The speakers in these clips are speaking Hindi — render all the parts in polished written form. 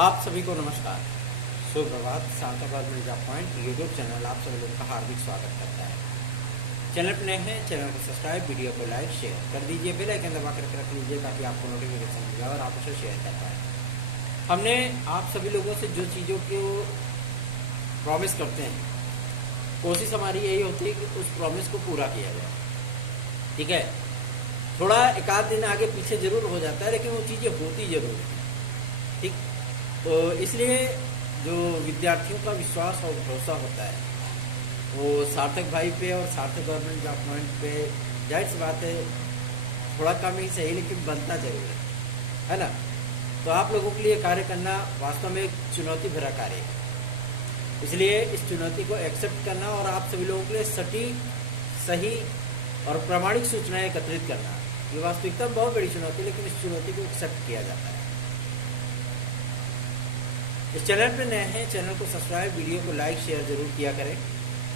आप सभी को नमस्कार, सुप्रभात। सार्थक मिर्जा पॉइंट यूट्यूब चैनल आप सभी लोगों का हार्दिक स्वागत करता है। चैनल पर नए हैं, चैनल को सब्सक्राइब, वीडियो को लाइक शेयर कर दीजिए, बेल आइकन दबा कर रख लीजिए ताकि आपको नोटिफिकेशन मिल जाए और आप उसे शेयर कर पाए। हमने आप सभी लोगों से जो चीज़ों को प्रॉमिस करते हैं, कोशिश हमारी यही होती है कि उस प्रॉमिस को पूरा किया जाए। ठीक है, थोड़ा एक आध दिन आगे पीछे जरूर हो जाता है, लेकिन वो चीज़ें होती जरूर हैं। ठीक, तो इसलिए जो विद्यार्थियों का विश्वास और भरोसा होता है वो सार्थक भाई पे और सार्थक गवर्नमेंट जॉब पॉइंट पे, जाहिर सी बात है थोड़ा कम ही सही लेकिन बनता जरूर है ना। तो आप लोगों के लिए कार्य करना वास्तव में एक चुनौती भरा कार्य है, इसलिए इस चुनौती को एक्सेप्ट करना और आप सभी लोगों के लिए सटीक, सही और प्रामाणिक सूचनाएं एकत्रित करना, ये वास्तविकता में बहुत बड़ी चुनौती है, लेकिन इस चुनौती को एक्सेप्ट किया जाता है। इस चैनल पर नए हैं, चैनल को सब्सक्राइब, वीडियो को लाइक शेयर जरूर किया करें।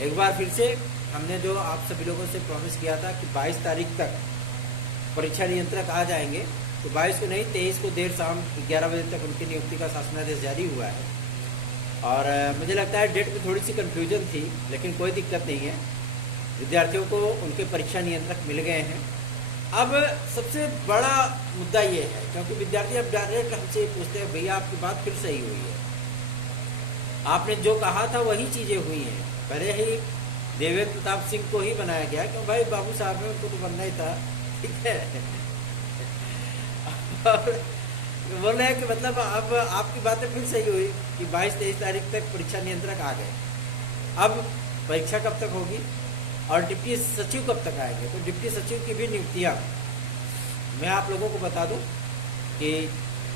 एक बार फिर से हमने जो आप सभी लोगों से प्रॉमिस किया था कि 22 तारीख तक परीक्षा नियंत्रक आ जाएंगे, तो 22 को नहीं 23 को देर शाम 11 बजे तक उनकी नियुक्ति का शासनादेश जारी हुआ है। और मुझे लगता है डेट में थोड़ी सी कन्फ्यूजन थी, लेकिन कोई दिक्कत नहीं है, विद्यार्थियों को उनके परीक्षा नियंत्रक मिल गए हैं। अब सबसे बड़ा मुद्दा ये है, क्योंकि विद्यार्थी अब डायरेक्ट हमसे पूछते हैं, भैया आपकी बात फिर सही हुई है, आपने जो कहा था वही चीज़ें हुई हैं। पहले ही देवेंद्र प्रताप सिंह को ही बनाया गया, क्यों भाई बाबू साहब में उनको तो बनना ही था। ठीक है, बोल रहे हैं कि मतलब अब आपकी बातें फिर सही हुई कि 22-23 तारीख तक परीक्षा नियंत्रक आ गए। अब परीक्षा कब तक होगी और डिप्टी सचिव कब तक आएंगे? तो डिप्टी सचिव की भी नियुक्तियाँ मैं आप लोगों को बता दूं कि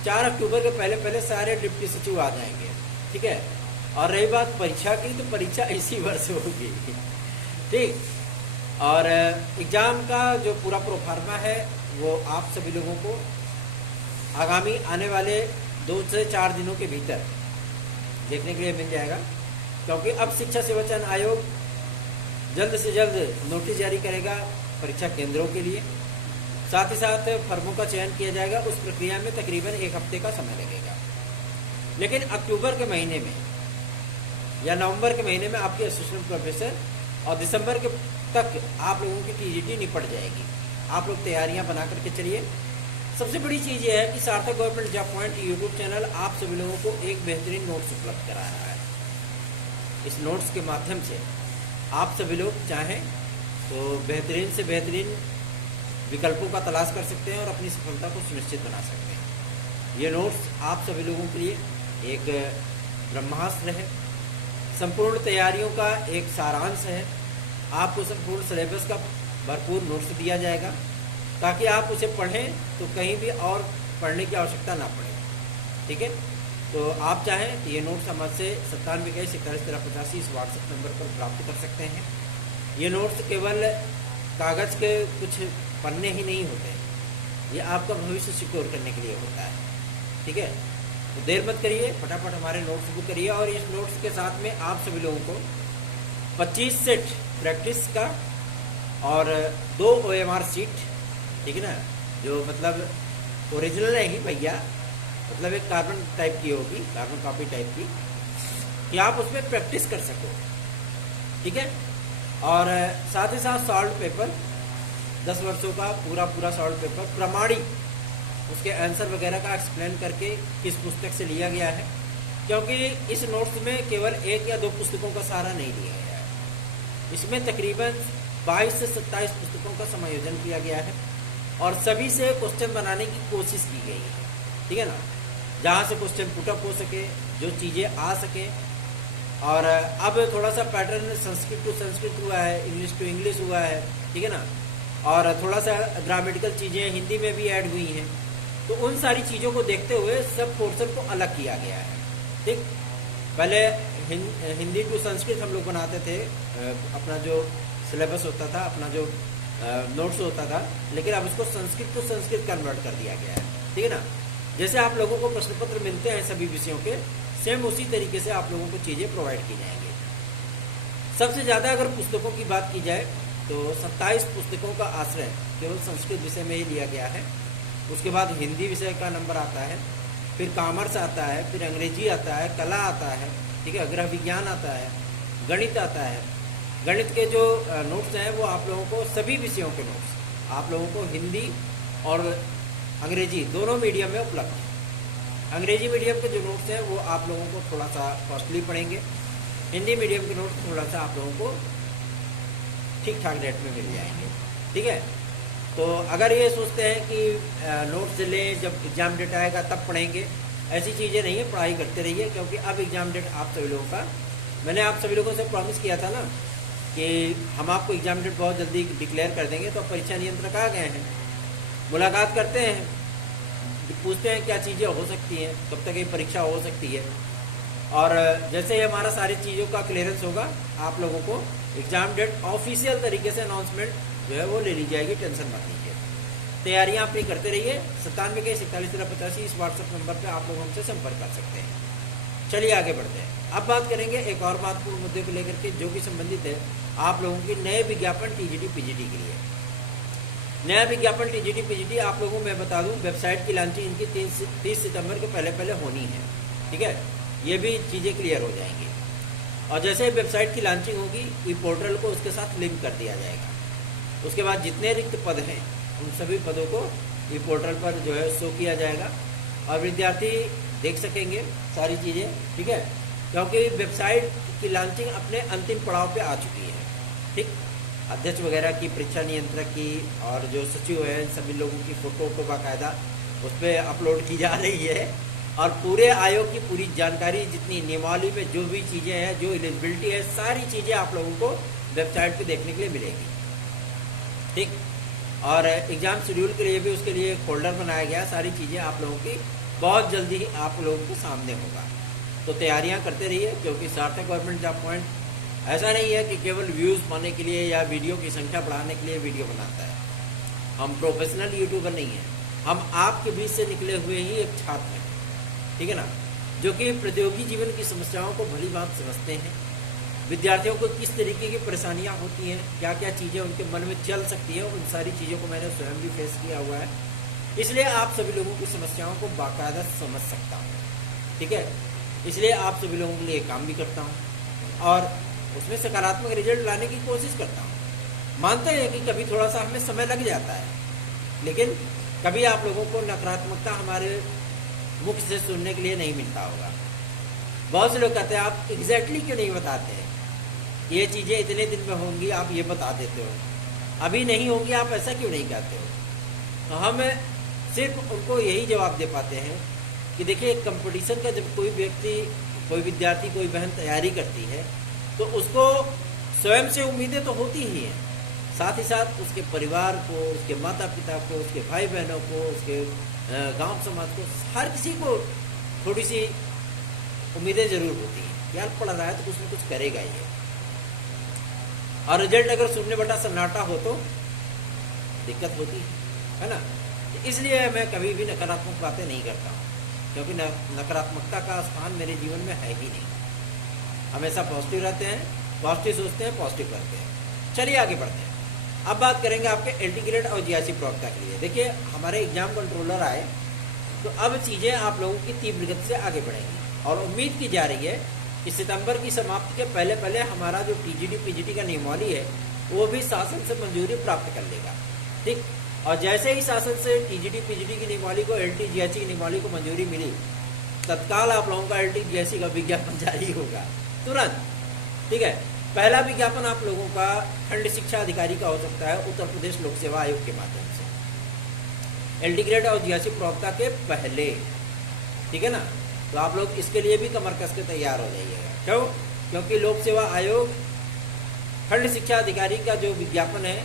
4 अक्टूबर के पहले पहले सारे डिप्टी सचिव आ जाएंगे। ठीक है, और रही बात परीक्षा की, तो परीक्षा इसी वर्ष होगी। ठीक, और एग्जाम का जो पूरा प्रोफार्मा है वो आप सभी लोगों को आगामी आने वाले 2 से 4 दिनों के भीतर देखने के लिए मिल जाएगा, क्योंकि अब शिक्षा सेवा चयन आयोग जल्द से जल्द नोटिस जारी करेगा परीक्षा केंद्रों के लिए। साथ ही साथ फर्मों का चयन किया जाएगा। उस प्रक्रिया में तकरीबन 1 हफ्ते का समय लगेगा, लेकिन अक्टूबर के महीने में या नवंबर के महीने में आपके असिस्टेंट प्रोफेसर और दिसंबर के तक आप लोगों की टीजीटी निपट जाएगी। आप लोग तैयारियां बना करके चलिए। सबसे बड़ी चीज़ यह है कि सार्थक government job point YouTube channel आप सभी लोगों को एक बेहतरीन नोट्स उपलब्ध करा रहा है। इस नोट्स के माध्यम से आप सभी लोग चाहें तो बेहतरीन से बेहतरीन विकल्पों का तलाश कर सकते हैं और अपनी सफलता को सुनिश्चित बना सकते हैं। ये नोट्स आप सभी लोगों के लिए एक ब्रह्मास्त्र है, संपूर्ण तैयारियों का एक सारांश है। आपको संपूर्ण सिलेबस का भरपूर नोट्स दिया जाएगा ताकि आप उसे पढ़ें तो कहीं भी और पढ़ने की आवश्यकता ना पड़े। ठीक है, तो आप चाहें तो ये नोट्स हमसे 9721411385 इस व्हाट्सएप नंबर पर प्राप्त कर सकते हैं। ये नोट्स केवल कागज़ के कुछ पन्ने ही नहीं होते, ये आपका भविष्य सिक्योर करने के लिए होता है। ठीक है, तो देर मत करिए, फटाफट हमारे नोट्स बुक करिए। और इस नोट्स के साथ में आप सभी लोगों को 25 सेट प्रैक्टिस का और 2 OMR सीट, ठीक है ना, जो मतलब ओरिजिनल नहीं भैया, मतलब एक कार्बन टाइप की होगी, कार्बन कॉपी टाइप की, कि आप उसमें प्रैक्टिस कर सको। ठीक है, और साथ ही साथ सॉल्व पेपर 10 वर्षों का पूरा सॉल्व पेपर प्रमाणिक, उसके आंसर वगैरह का एक्सप्लेन करके किस पुस्तक से लिया गया है, क्योंकि इस नोट्स में केवल 1 या 2 पुस्तकों का सहारा नहीं लिया गया है। इसमें तकरीबन 22 से 27 पुस्तकों का समायोजन किया गया है और सभी से क्वेश्चन बनाने की कोशिश की गई है। ठीक है ना, जहाँ से क्वेश्चन पुटअप हो सके, जो चीज़ें आ सके। और अब थोड़ा सा पैटर्न संस्कृत टू संस्कृत हुआ है, इंग्लिश टू इंग्लिश हुआ है। ठीक है ना, और थोड़ा सा ग्रामेटिकल चीज़ें हिंदी में भी ऐड हुई हैं, तो उन सारी चीज़ों को देखते हुए सब पोर्शन को अलग किया गया है। ठीक, पहले हिंदी टू संस्कृत हम लोग बनाते थे, अपना जो सिलेबस होता था, अपना जो नोट्स होता था, लेकिन अब उसको संस्कृत टू संस्कृत कन्वर्ट कर दिया गया है। ठीक है ना, जैसे आप लोगों को प्रश्न पत्र मिलते हैं सभी विषयों के, सेम उसी तरीके से आप लोगों को चीज़ें प्रोवाइड की जाएंगी। सबसे ज़्यादा अगर पुस्तकों की बात की जाए तो 27 पुस्तकों का आश्रय केवल संस्कृत विषय में ही लिया गया है। उसके बाद हिंदी विषय का नंबर आता है फिर कॉमर्स आता है, फिर अंग्रेजी आता है, कला आता है, ठीक है, गृह विज्ञान आता है, गणित आता है। गणित के जो नोट्स हैं वो आप लोगों को सभी विषयों के नोट्स आप लोगों को हिंदी और अंग्रेजी दोनों मीडियम में उपलब्ध है। अंग्रेजी मीडियम के जो नोट्स हैं वो आप लोगों को थोड़ा सा कॉस्टली पड़ेंगे, हिंदी मीडियम के नोट्स थोड़ा सा आप लोगों को ठीक ठाक रेट में मिल जाएंगे, ठीक है। तो अगर ये सोचते हैं कि नोट्स लें जब एग्ज़ाम डेट आएगा तब पढ़ेंगे, ऐसी चीज़ें नहीं है, पढ़ाई करते रहिए, क्योंकि अब एग्ज़ाम डेट आप सभी लोगों का, मैंने आप सभी लोगों से प्रॉमिस किया था ना कि हम आपको एग्ज़ाम डेट बहुत जल्दी डिक्लेयर कर देंगे। तो परीक्षा नियंत्रक आ गए हैं, मुलाकात करते हैं, पूछते हैं क्या चीज़ें हो सकती हैं, कब तक ये परीक्षा हो सकती है, और जैसे ही हमारा सारी चीज़ों का क्लियरेंस होगा आप लोगों को एग्ज़ाम डेट ऑफिशियल तरीके से अनाउंसमेंट जो है वो ले ली जाएगी, टेंशन मत लीजिए। तैयारियां अपनी करते रहिए। 97 के 47 इस व्हाट्सएप नंबर पे आप लोग हमसे संपर्क कर सकते हैं। चलिए आगे बढ़ते हैं। अब बात करेंगे एक और महत्वपूर्ण मुद्दे को लेकर के, जो कि संबंधित है आप लोगों की नए विज्ञापन टीजीटी पीजीटी के लिए। नया विज्ञापन टीजीटी पीजीटी आप लोगों को मैं बता दूं, वेबसाइट की लॉन्चिंग इनकी 30 सितंबर के पहले होनी है, ठीक है, ये भी चीज़ें क्लियर हो जाएंगी। और जैसे वेबसाइट की लॉन्चिंग होगी ई पोर्टल को उसके साथ लिंक कर दिया जाएगा। उसके बाद जितने रिक्त पद हैं उन सभी पदों को ई पोर्टल पर जो है शो किया जाएगा और विद्यार्थी देख सकेंगे सारी चीज़ें, ठीक है, क्योंकि वेबसाइट की लॉन्चिंग अपने अंतिम पड़ाव पे आ चुकी है, ठीक। अध्यक्ष वगैरह की, परीक्षा नियंत्रक की और जो सचिव हैं सभी लोगों की फ़ोटो को बाकायदा उस पर अपलोड की जा रही है और पूरे आयोग की पूरी जानकारी, जितनी नियमावली में जो भी चीज़ें हैं, जो एलिजिबिलिटी है, सारी चीज़ें आप लोगों को वेबसाइट पे देखने के लिए मिलेगी, ठीक। और एग्ज़ाम शेड्यूल के लिए भी उसके लिए एक फोल्डर बनाया गया, सारी चीज़ें आप लोगों की बहुत जल्दी ही आप लोगों के सामने होगा। तो तैयारियां करते रहिए, क्योंकि सार्थक गवर्नमेंट जॉब पॉइंट ऐसा नहीं है कि केवल व्यूज़ पाने के लिए या वीडियो की संख्या बढ़ाने के लिए वीडियो बनाता है। हम प्रोफेशनल यूट्यूबर नहीं हैं, हम आपके बीच से निकले हुए ही एक छात्र हैं, ठीक है ना, जो कि प्रतियोगी जीवन की समस्याओं को भली बात समझते हैं। विद्यार्थियों को किस तरीके की परेशानियां होती हैं, क्या क्या चीज़ें उनके मन में चल सकती हैं, उन सारी चीज़ों को मैंने स्वयं भी फेस किया हुआ है, इसलिए आप सभी लोगों की समस्याओं को बाकायदा समझ सकता हूँ, ठीक है। इसलिए आप सभी लोगों के लिए काम भी करता हूँ और उसमें सकारात्मक रिजल्ट लाने की कोशिश करता हूँ। मानते हैं कि कभी थोड़ा सा हमें समय लग जाता है, लेकिन कभी आप लोगों को नकारात्मकता हमारे मुख से सुनने के लिए नहीं मिलता होगा। बहुत से लोग कहते हैं आप एग्जैक्टली क्यों नहीं बताते हैं, ये चीज़ें इतने दिन में होंगी आप ये बता देते हो, अभी नहीं होंगी आप ऐसा क्यों नहीं कहते हो। तो हम सिर्फ उनको यही जवाब दे पाते हैं कि देखिए, कंपटीशन का जब कोई व्यक्ति, कोई विद्यार्थी, कोई बहन तैयारी करती है तो उसको स्वयं से उम्मीदें तो होती ही हैं, साथ ही साथ उसके परिवार को, उसके माता पिता को, उसके भाई बहनों को, उसके गांव समाज को, हर किसी को थोड़ी सी उम्मीदें जरूर होती हैं। यार पढ़ रहा है तो कुछ न कुछ करेगा ही, और रिजल्ट अगर शून्य बटा सन्नाटा हो तो दिक्कत होती है ना। इसलिए मैं कभी भी नकारात्मक बातें नहीं करता हूँ, क्योंकि नकारात्मकता का स्थान मेरे जीवन में है ही नहीं। हमेशा पॉजिटिव रहते हैं, पॉजिटिव सोचते हैं, पॉजिटिव करते हैं। चलिए आगे बढ़ते हैं। अब बात करेंगे आपके एलटी ग्रेड और जीआईसी प्रवक्ता के लिए। देखिए, हमारे एग्जाम कंट्रोलर आए तो अब चीज़ें आप लोगों की तीव्र गति से आगे बढ़ेंगी और उम्मीद की जा रही है कि सितंबर की समाप्ति के पहले हमारा जो टीजीटी पीजीटी का नियमावली है वो भी शासन से मंजूरी प्राप्त कर लेगा, ठीक। और जैसे ही शासन से टीजीटी पीजीटी की नियमावली को, एलटी जीआईसी की नियमावली को मंजूरी मिली, तत्काल आप लोगों का एलटी जीआईसी का विज्ञापन जारी होगा तुरंत, ठीक है। पहला विज्ञापन आप लोगों का खंड शिक्षा अधिकारी का हो सकता है उत्तर प्रदेश लोक सेवा आयोग के माध्यम से, एलटी ग्रेड और जीआईसी प्रवक्ता के पहले, ठीक है ना। तो आप लोग इसके लिए भी कमर कस के तैयार हो जाइएगा। क्यों? क्योंकि लोक सेवा आयोग खंड शिक्षा अधिकारी का जो विज्ञापन है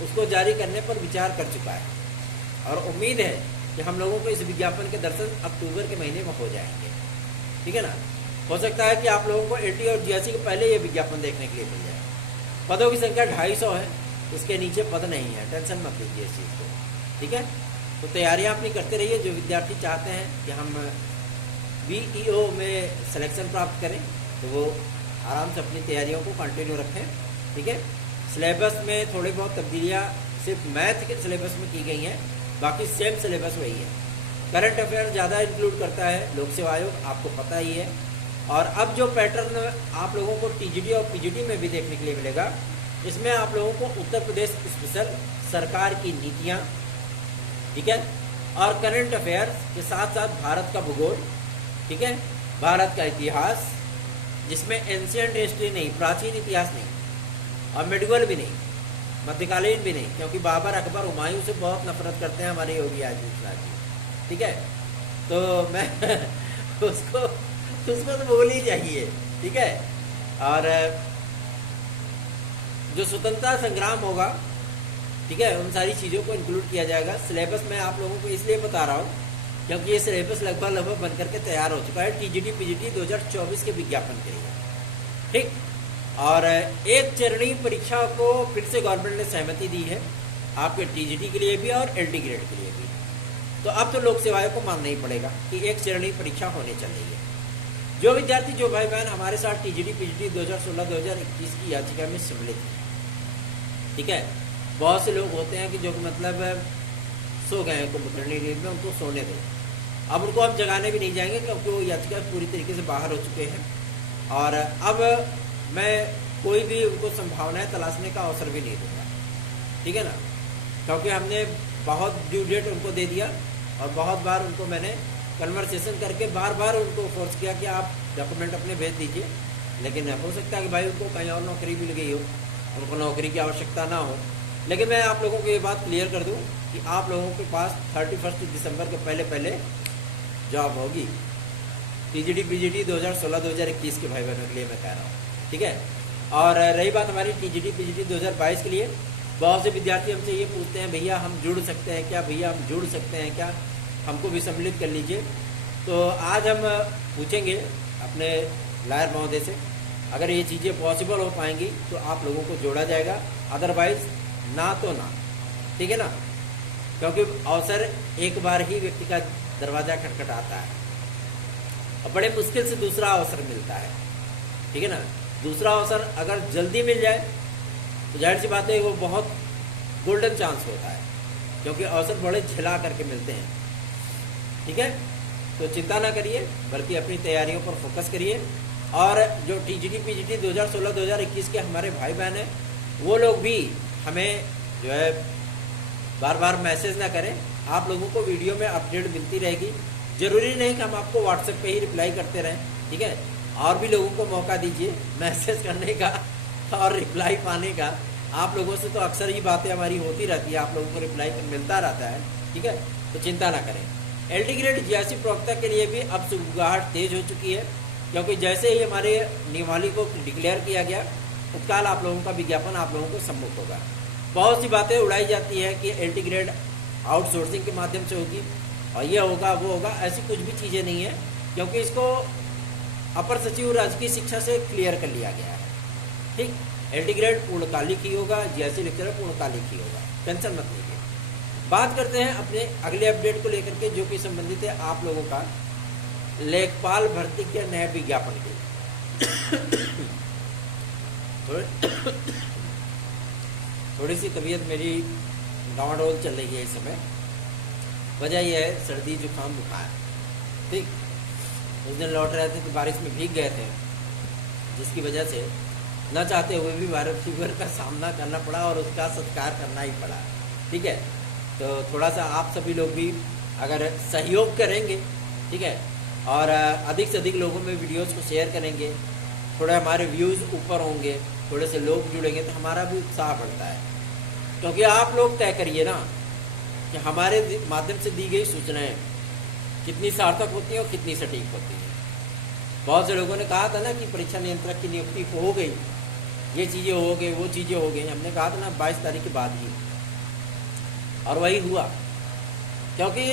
उसको जारी करने पर विचार कर चुका है और उम्मीद है कि हम लोगों को इस विज्ञापन के दर्शन अक्टूबर के महीने में हो जाएंगे, ठीक है ना। हो सकता है कि आप लोगों को एलटी और जीआईसी के पहले ये विज्ञापन देखने के लिए मिल जाए। पदों की संख्या 250 है, इसके नीचे पद नहीं है, टेंशन मत लीजिए इस चीज़ को, ठीक है। तो तैयारियां अपनी करते रहिए। जो विद्यार्थी चाहते हैं कि हम बीईओ में सिलेक्शन प्राप्त करें तो वो आराम से अपनी तैयारियों को कंटिन्यू रखें, ठीक है। सिलेबस में थोड़ी बहुत तब्दीलियाँ सिर्फ मैथ के सिलेबस में की गई हैं, बाकी सेम सिलेबस वही है, करंट अफेयर ज़्यादा इंक्लूड करता है लोक सेवा आयोग, आपको पता ही है। और अब जो पैटर्न आप लोगों को टीजीटी और पीजीटी में भी देखने के लिए मिलेगा, इसमें आप लोगों को उत्तर प्रदेश स्पेशल, सरकार की नीतियाँ, ठीक है, और करंट अफेयर के साथ साथ भारत का भूगोल, ठीक है, भारत का इतिहास, जिसमें एंशियंट हिस्ट्री नहीं, प्राचीन इतिहास नहीं, और मेडिवल भी नहीं, मध्यकालीन भी नहीं, क्योंकि बाबर, अकबर, हुमायूं से बहुत नफरत करते हैं हमारे योगी आदित्यनाथ जी, ठीक है। तो मैं उसको तो बोल ही चाहिए, ठीक है। और जो स्वतंत्रता संग्राम होगा, ठीक है, उन सारी चीज़ों को इंक्लूड किया जाएगा। सिलेबस मैं आप लोगों को इसलिए बता रहा हूँ क्योंकि ये सिलेबस लगभग बन करके तैयार हो चुका है टीजीटी पीजीटी 2024 के विज्ञापन के लिए, ठीक। और एक चरणीय परीक्षा को फिर से गवर्नमेंट ने सहमति दी है, आपके टीजीटी के लिए भी और एलटी ग्रेड के लिए भी। तो अब तो लोक सेवाओं को मानना ही पड़ेगा कि एक चरणीय परीक्षा होने चल रही है। जो विद्यार्थी, जो भाई बहन हमारे साथ टीजीटी पीजीटी 2016-2021 की याचिका में सम्मिलित है, ठीक है, बहुत से लोग होते हैं कि जो मतलब सो गए हैं कुंभकर्णी नींद में, उनको सोने दो। अब उनको हम जगाने भी नहीं जाएंगे क्योंकि वो याचिका पूरी तरीके से बाहर हो चुके हैं। और अब मैं कोई भी उनको संभावनाएं तलाशने का अवसर भी नहीं दूंगा, ठीक है ना, क्योंकि हमने बहुत ड्यू डेट उनको दे दिया और बहुत बार उनको मैंने कन्वर्सेशन करके बार बार उनको फोर्स किया कि आप डॉक्यूमेंट अपने भेज दीजिए। लेकिन हो सकता है कि भाई उनको कहीं और नौकरी मिल गई हो, उनको नौकरी की आवश्यकता ना हो। लेकिन मैं आप लोगों को ये बात क्लियर कर दूं कि आप लोगों के पास 31 दिसंबर के पहले जॉब होगी। टीजीटी पीजीटी 2016-2021 के भाई बहनों के लिए मैं कह रहा हूँ, ठीक है। और रही बात हमारी टीजीटी पीजीटी 2022 के लिए, बहुत से विद्यार्थी हमसे ये पूछते हैं, भैया हम जुड़ सकते हैं क्या, भैया हम जुड़ सकते हैं क्या, हमको भी सम्मिलित कर लीजिए। तो आज हम पूछेंगे अपने लायर महोदय से, अगर ये चीज़ें पॉसिबल हो पाएंगी तो आप लोगों को जोड़ा जाएगा, अदरवाइज ना तो ना, ठीक है ना, क्योंकि अवसर एक बार ही व्यक्ति का दरवाज़ा खटखटाता है और बड़े मुश्किल से दूसरा अवसर मिलता है, ठीक है ना। दूसरा अवसर अगर जल्दी मिल जाए तो जाहिर सी बात है वो बहुत गोल्डन चांस होता है, क्योंकि अवसर बड़े झिला करके मिलते हैं, ठीक है। तो चिंता ना करिए, बल्कि अपनी तैयारियों पर फोकस करिए। और जो टीजीटी पीजीटी 2016-2021 के हमारे भाई बहन हैं, वो लोग भी हमें जो है बार बार मैसेज ना करें, आप लोगों को वीडियो में अपडेट मिलती रहेगी। ज़रूरी नहीं कि हम आपको व्हाट्सएप पे ही रिप्लाई करते रहें, ठीक है, और भी लोगों को मौका दीजिए मैसेज करने का और रिप्लाई पाने का। आप लोगों से तो अक्सर ही बातें हमारी होती रहती है, आप लोगों को रिप्लाई मिलता रहता है, ठीक है, तो चिंता ना करें। एलटी ग्रेड जीआईसी प्रवक्ता के लिए भी अब सुगबुगाहट तेज हो चुकी है, क्योंकि जैसे ही हमारे नियमावली को डिक्लेयर किया गया, तत्काल आप लोगों का विज्ञापन आप लोगों को सम्मुख होगा। बहुत सी बातें उड़ाई जाती है कि एलटी ग्रेड आउटसोर्सिंग के माध्यम से होगी और ये होगा वो होगा, ऐसी कुछ भी चीज़ें नहीं है, क्योंकि इसको अपर सचिव राजकीय शिक्षा से क्लियर कर लिया गया है, ठीक। एलटी ग्रेड पूर्णकालिक ही होगा, जीआईसी लेक्चरर पूर्णकालिक ही होगा, टेंशन मत लीजिए। बात करते हैं अपने अगले अपडेट को लेकर के, जो कि संबंधित है आप लोगों का लेखपाल भर्ती के नए विज्ञापन के। थोड़ी सी तबीयत मेरी डावाडोल चल रही है इस समय। वजह यह है सर्दी जुकाम बुखार, ठीक। उस दिन लौट रहे थे तो बारिश में भीग गए थे, जिसकी वजह से न चाहते हुए भी वायरल फीवर का सामना करना पड़ा और उसका सत्कार करना ही पड़ा, ठीक है। तो थोड़ा सा आप सभी लोग भी अगर सहयोग करेंगे, ठीक है, और अधिक से अधिक लोगों में वीडियोस को शेयर करेंगे, थोड़े हमारे व्यूज़ ऊपर होंगे, थोड़े से लोग जुड़ेंगे तो हमारा भी उत्साह बढ़ता है। क्योंकि आप लोग तय करिए ना कि हमारे माध्यम से दी गई सूचनाएं कितनी सार्थक होती हैं और कितनी सटीक होती हैं। बहुत से लोगों ने कहा था ना कि परीक्षा नियंत्रक की नियुक्ति हो गई, ये चीज़ें हो गई, वो चीज़ें हो गई। हमने कहा था ना 22 तारीख के बाद ही, और वही हुआ। क्योंकि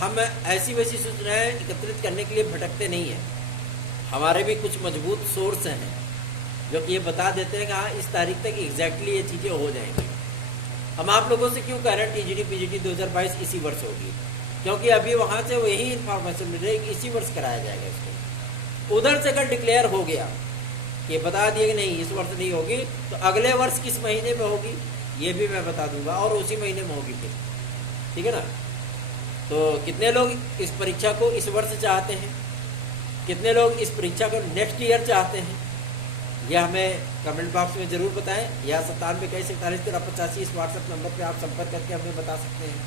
हम ऐसी वैसी सूचनाएं एकत्रित करने के लिए भटकते नहीं हैं, हमारे भी कुछ मजबूत सोर्स हैं जो कि ये बता देते हैं कि हाँ इस तारीख तक एग्जैक्टली ये चीज़ें हो जाएंगी। हम आप लोगों से क्यों कह रहे हैं टीजीटी पीजीटी 2022 इसी वर्ष होगी, क्योंकि अभी वहाँ से वही इन्फॉर्मेशन मिल रही है कि इसी वर्ष कराया जाएगा इसको। उधर से अगर डिक्लेयर हो गया कि बता दिए कि नहीं इस वर्ष नहीं होगी, तो अगले वर्ष किस महीने में होगी ये भी मैं बता दूंगा, और उसी महीने में होगी फिर, ठीक है ना। तो कितने लोग इस परीक्षा को इस वर्ष चाहते हैं, कितने लोग इस परीक्षा को नेक्स्ट ईयर चाहते हैं, यह हमें कमेंट बॉक्स में ज़रूर बताएं, या 97 इस व्हाट्सएप नंबर पे आप संपर्क करके हमें बता सकते हैं।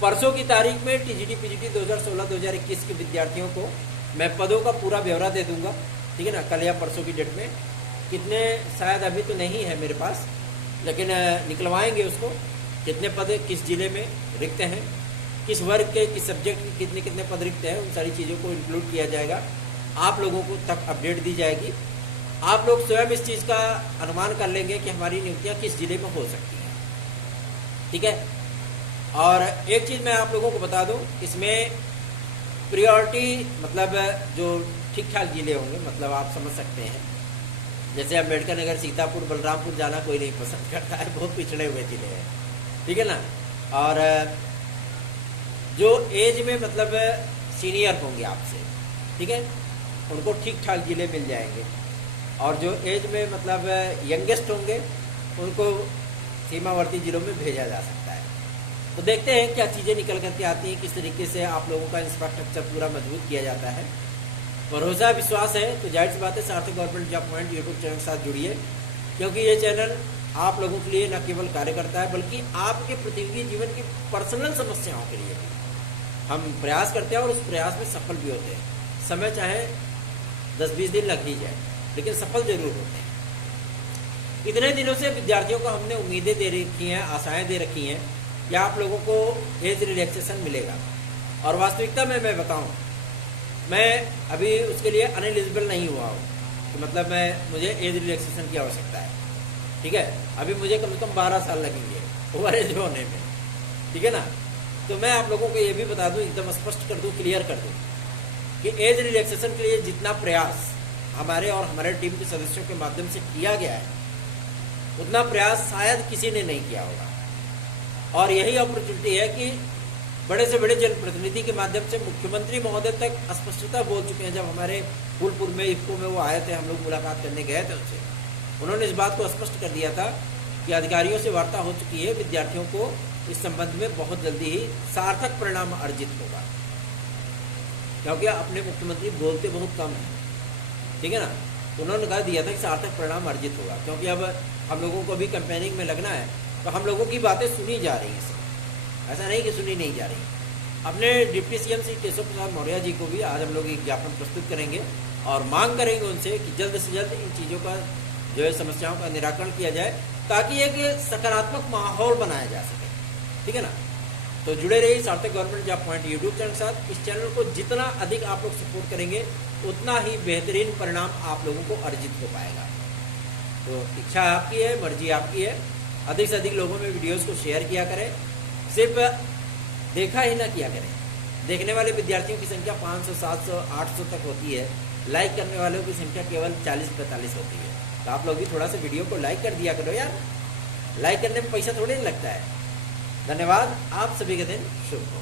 परसों की तारीख में टीजीटी पीजीटी 2016-2021 के विद्यार्थियों को मैं पदों का पूरा ब्यौरा दे दूंगा, ठीक है ना, कल या परसों की डेट में। कितने शायद अभी तो नहीं है मेरे पास, लेकिन निकलवाएंगे उसको, कितने पद किस जिले में रिक्त हैं, किस वर्ग के किस सब्जेक्ट के कितने कितने पद रिक्त हैं, उन सारी चीज़ों को इंक्लूड किया जाएगा, आप लोगों को तक अपडेट दी जाएगी। आप लोग स्वयं इस चीज़ का अनुमान कर लेंगे कि हमारी नियुक्तियाँ किस जिले में हो सकती हैं, ठीक है। और एक चीज़ मैं आप लोगों को बता दूं, इसमें प्रियोरिटी मतलब जो ठीक ठाक जिले होंगे, मतलब आप समझ सकते हैं, जैसे अम्बेडकर नगर, सीतापुर, बलरामपुर जाना कोई नहीं पसंद करता है, बहुत पिछड़े हुए जिले हैं, ठीक है ना। और जो एज में मतलब सीनियर होंगे आपसे, ठीक है, उनको ठीक ठाक जिले मिल जाएंगे, और जो एज में मतलब यंगेस्ट होंगे उनको सीमावर्ती जिलों में भेजा जा सकता है। तो देखते हैं क्या चीज़ें निकल करके आती हैं, किस तरीके से आप लोगों का इंफ्रास्ट्रक्चर पूरा मजबूत किया जाता है। भरोसा विश्वास है तो जाहिर सी बात है सार्थक government job point YouTube channel के साथ जुड़िए, क्योंकि ये चैनल आप लोगों के लिए न केवल कार्य करता है बल्कि आपके प्रतियोगी जीवन की पर्सनल समस्याओं के लिए भी हम प्रयास करते हैं, और उस प्रयास में सफल भी होते हैं। समय चाहे 10-20 दिन लग ही जाए, लेकिन सफल जरूर होते हैं। इतने दिनों से विद्यार्थियों को हमने उम्मीदें दे रखी हैं, आशाएं दे रखी हैं कि आप लोगों को एज रिलैक्सेशन मिलेगा, और वास्तविकता में मैं बताऊं, मैं अभी उसके लिए अनएलिजिबल नहीं हुआ हूँ कि मतलब मुझे एज रिलैक्सेशन की आवश्यकता है, ठीक है। अभी मुझे कम से कम 12 साल लगेंगे ओवर एज होने में, ठीक है ना। तो मैं आप लोगों को ये भी बता दूं, एकदम स्पष्ट कर दूं, क्लियर कर दूं कि एज रिलैक्सेशन के लिए जितना प्रयास हमारे और हमारे टीम के सदस्यों के माध्यम से किया गया है, उतना प्रयास शायद किसी ने नहीं किया होगा। और यही अपॉर्चुनिटी है कि बड़े से बड़े जनप्रतिनिधि के माध्यम से मुख्यमंत्री महोदय तक स्पष्टता बोल चुके हैं। जब हमारे फूलपुर में इफ्को में वो आए थे, हम लोग मुलाकात करने गए थे उनसे, उन्होंने इस बात को स्पष्ट कर दिया था कि अधिकारियों से वार्ता हो चुकी है, विद्यार्थियों को इस संबंध में बहुत जल्दी ही सार्थक परिणाम अर्जित होगा, क्योंकि अपने मुख्यमंत्री बोलते बहुत कम हैं, ठीक है ना। तो उन्होंने कह दिया था कि सार्थक परिणाम अर्जित होगा, क्योंकि अब हम लोगों को भी कैंपेनिंग में लगना है, तो हम लोगों की बातें सुनी जा रही हैं, ऐसा नहीं कि सुनी नहीं जा रही। अपने डिप्टी सीएम श्री केशव प्रसाद मौर्य जी को भी आज हम लोग एक ज्ञापन प्रस्तुत करेंगे और मांग करेंगे उनसे कि जल्द से जल्द इन चीज़ों का जो है समस्याओं का निराकरण किया जाए, ताकि एक सकारात्मक माहौल बनाया जा सके, ठीक है ना। तो जुड़े रहिए सार्थक government job point YouTube channel के साथ। इस चैनल को जितना अधिक आप लोग सपोर्ट करेंगे, उतना ही बेहतरीन परिणाम आप लोगों को अर्जित हो पाएगा। तो इच्छा आपकी है, मर्जी आपकी है, अधिक से अधिक लोगों में वीडियोस को शेयर किया करें, सिर्फ देखा ही ना किया करें। देखने वाले विद्यार्थियों की संख्या 500, 700, 800 तक होती है, लाइक करने वालों की संख्या केवल 40-45 होती है। तो आप लोग भी थोड़ा सा वीडियो को लाइक कर दिया करो यार, लाइक करने में पैसा थोड़ी नहीं लगता है। धन्यवाद, आप सभी का दिन शुभ हो।